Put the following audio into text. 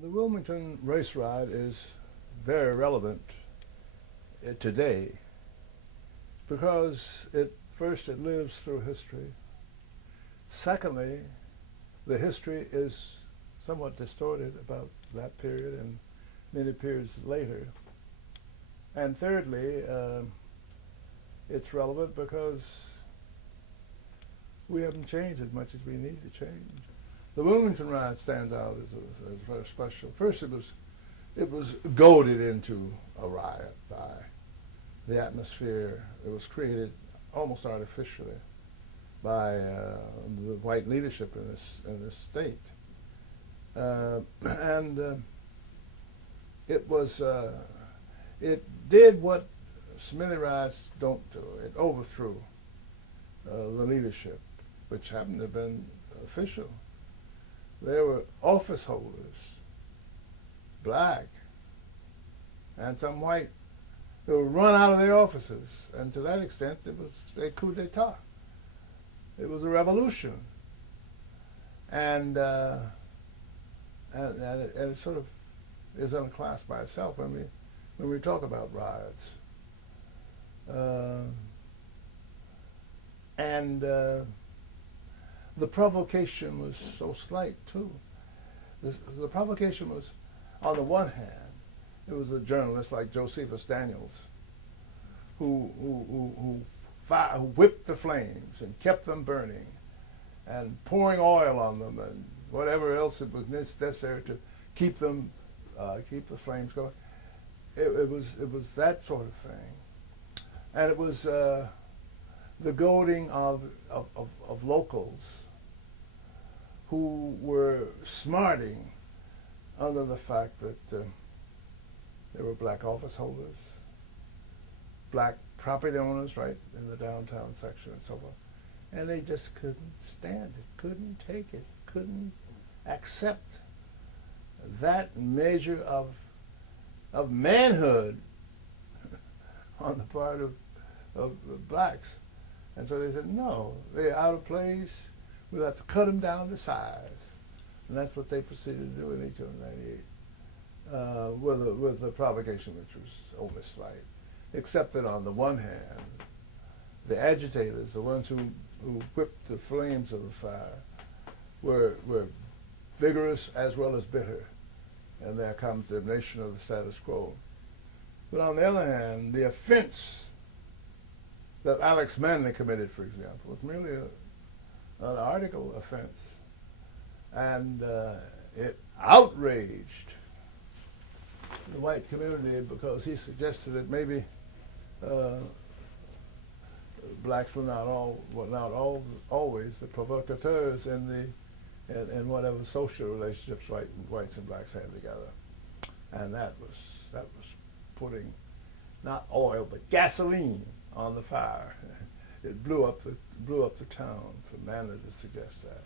The Wilmington race riot is very relevant today because first it lives through history. Secondly, the history is somewhat distorted about that period and many periods later. And thirdly, it's relevant because we haven't changed as much as we need to change. The Wilmington riot stands out as very special. First, it was goaded into a riot by the atmosphere that was created almost artificially by the white leadership in this state, it did what Smithy riots don't do. It overthrew the leadership, which happened to have been official. There were office holders, black, and some white, who were run out of their offices. And to that extent, it was a coup d'etat. It was a revolution. And it sort of is in a class by itself when we talk about riots. The provocation was so slight too. The provocation was, on the one hand, it was a journalist like Josephus Daniels who whipped the flames and kept them burning and pouring oil on them and whatever else it was necessary to keep the flames going. It was that sort of thing, and it was the goading of locals who were smarting under the fact that there were black office holders, black property owners right in the downtown section and so forth. And they just couldn't stand it, couldn't take it, couldn't accept that measure of manhood on the part of blacks. And so they said, no, they're out of place. We'll have to cut them down to size. And that's what they proceeded to do in 1898 with the provocation, which was only slight. Except that on the one hand, the agitators, the ones who whipped the flames of the fire, were vigorous as well as bitter in their condemnation of the status quo. But on the other hand, the offense that Alex Manley committed, for example, was merely an article offense. And it outraged the white community because he suggested that maybe blacks were not always the provocateurs in whatever social relationships whites and blacks had together. And that was putting not oil but gasoline on the fire. It blew up the town for Manley to suggest that.